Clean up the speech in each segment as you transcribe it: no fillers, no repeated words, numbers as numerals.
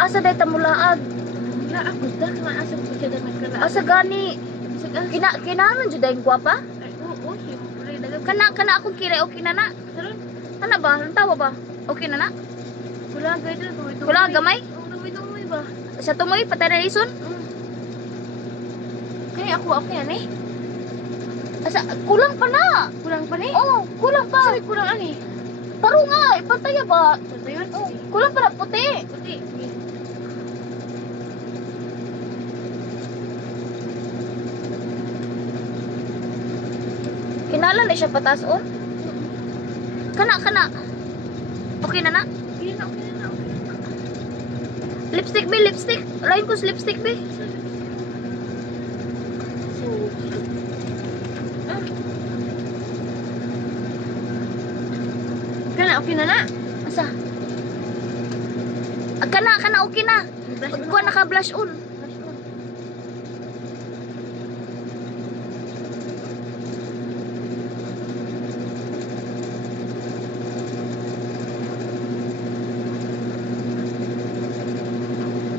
Asa day tamulaag? Na ako da kung asa ko siya na nagkala. Asa gani? Kinahanglan jud day gwapa? Ay, oo, siyempre. Dagang Kana akong kira okay na na. Karon, Ano ba? Ang tawa ba? Okay na na? kulagay na. Tumoy-tumoy. Kulang gamay? Oo, tumoy-tumoy ba? Sa tumoy patay na ison? Kaya ako yan eh. Asa kulang pa na. Kulang pa ni? Oh, kulang pa. Sabi kulang ani. Taro nga, ipantaya ba? Ito yun? Oh, kulang pa na puti. Puti. Kinala na siya patas on. Kana. Okay na na. Okay na. Lipstick be, lipstick. Lain ko sa lipstick be. Kana, okay na na. Asa? Kana okay na. Kuha naka blush on.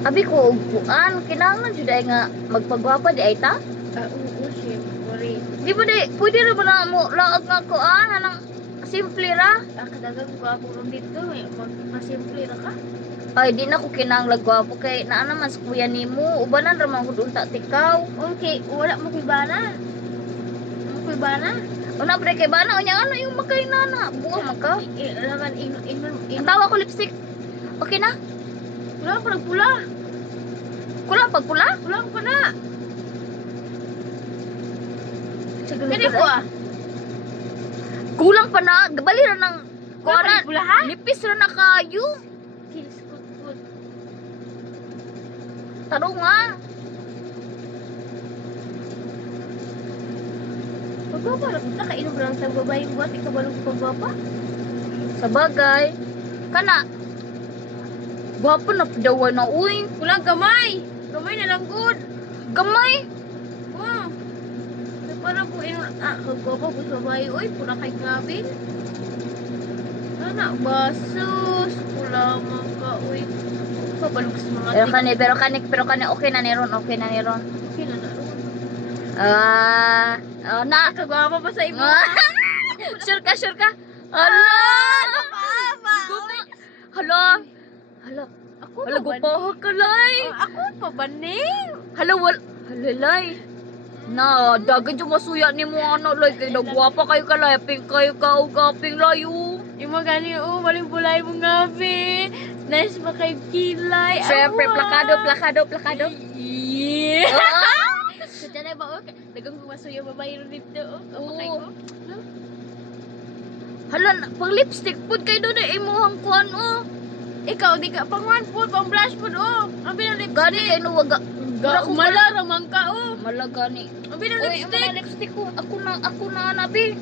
Abi ko upuan, kinahanglan jud ay nga magpagwapa di ay ta. Oo, siyempre. Di ba di pwede ra ba na mo laag nga kuan anang simple ra? Kadagang gwapo ron dito eh. Magpasimple na ka. Ay di na ko kinahanglan gwapo kay naa naman sa kuya nimo, ubanan ra man gud unta tikaw. Okay, wala mo kibana. Mo kibana? Una pre kay bana unya ano yung makay nana, buwa man ka. Ilangan Ang tawa ko lipstick. Okay na? Wala pa nagpula. Kulang pagpula? Kulang pa na. Sige Kani ko ah. Kulang pa na, gabali ra nang Wala pa kuana. nagpula ha? Nipis ra na kayo. Kiss good. Taro nga. Pagwapa na punta ka inom lang sa babaeng buhat. Ikaw ba nung pagwapa? Sa bagay. Kana. Gwapo na padawa na uy. Kulang gamay. Gamay na lang good. Gamay. Oh. So, para po inom. Kagwapa po sa babae. Uy, pula kay ngabin. Anak, basos. Pula mga uy. Kabalog sa mga Pero kani okay na ni ron, okay na ni ron. Okay na na. Na. Kagwapa pa sa imo. Sure ka. Hala. Hala. Hala. Ako Hala pa ba gupaha ka lay. Ako pa ba ni? Hala halalay. Na dagan yung masuya ni mo ano lay kay nagwapa kayo kalay pink kayo ka og kaping layo. Yung mga gani, maling bulay mo ngabi. Nice pa kay kilay. Syempre plakado. Yeah. So, dyan ba, dagang gumasuyo babae rin dito. Kapakay ko. Hala pang lipstick pud kay doon ay imuhang kuan oh. Ikaw, di ka pang one food, pang blush food, Ang binang Gani lipstick. kay no waga. Mala, ramang ka, Malagani. Ang binang Uy, ang mga lipstick. lipstick ko. Ako na nabi.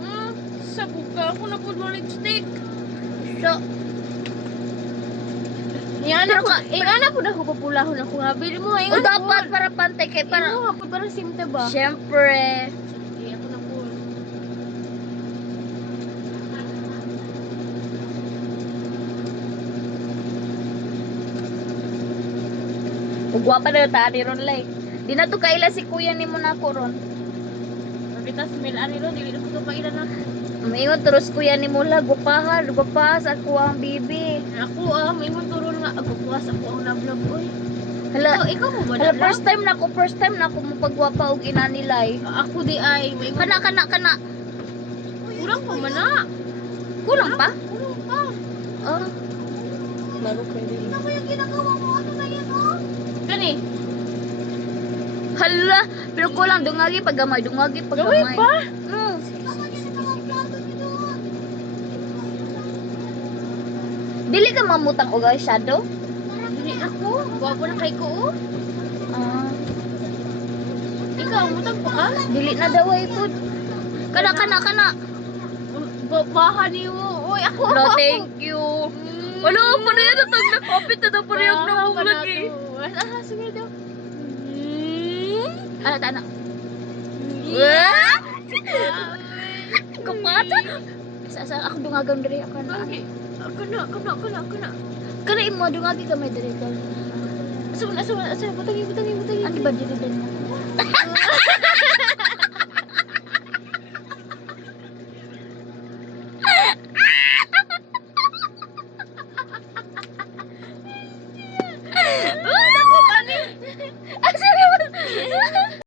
Sabog ka, ako na po mga lipstick. So, Yan Pero ako, ka- ingana po na ako papulahon ako nga. Bili mo, o ingana dapat para pantay kay para. Para, parang simte ba? Syempre. Sige, ako na po. Ugwapa na ta ni ron lay. Di na to kaila si kuya nimo na ko ron. Pagkitas, milaan nilo, dili na ko pailan na. Maingon turos kuya nimo la gupaha sa ako ang bibi. Ako, may mo turon nga. Ako, puwas ako ang nablog, oy. Hala, Ikaw mo ba hala na first time na ako mo pagwapa og ina nilay. Ako di ay, may mo. Kana. Kurang pa man na. Kulang pa? Kurang pa. Oh. Laro kayo din. Ano yung ginagawa mo? Ano na yan, Kani? Hala, pero kulang dungagi pag gamay. Gawin Mm. pa? Dili ka mamutang og eyeshadow? Dili ako. Gwapo na kay ko, Ah, Ikaw, mutang pa ka? dili na daw ay pud. Kana. Baha niyo. Uy, ako. No, thank you. Wala pa na yan natag na kapit na pa rin na Baha ulag na eh. to. Sige daw. Tana. Kapata. Sa ako dungagang diri ako na. Ako na. Kana imo dungagi ka may diri ka. Asa, butang. Ano ba diri din mo?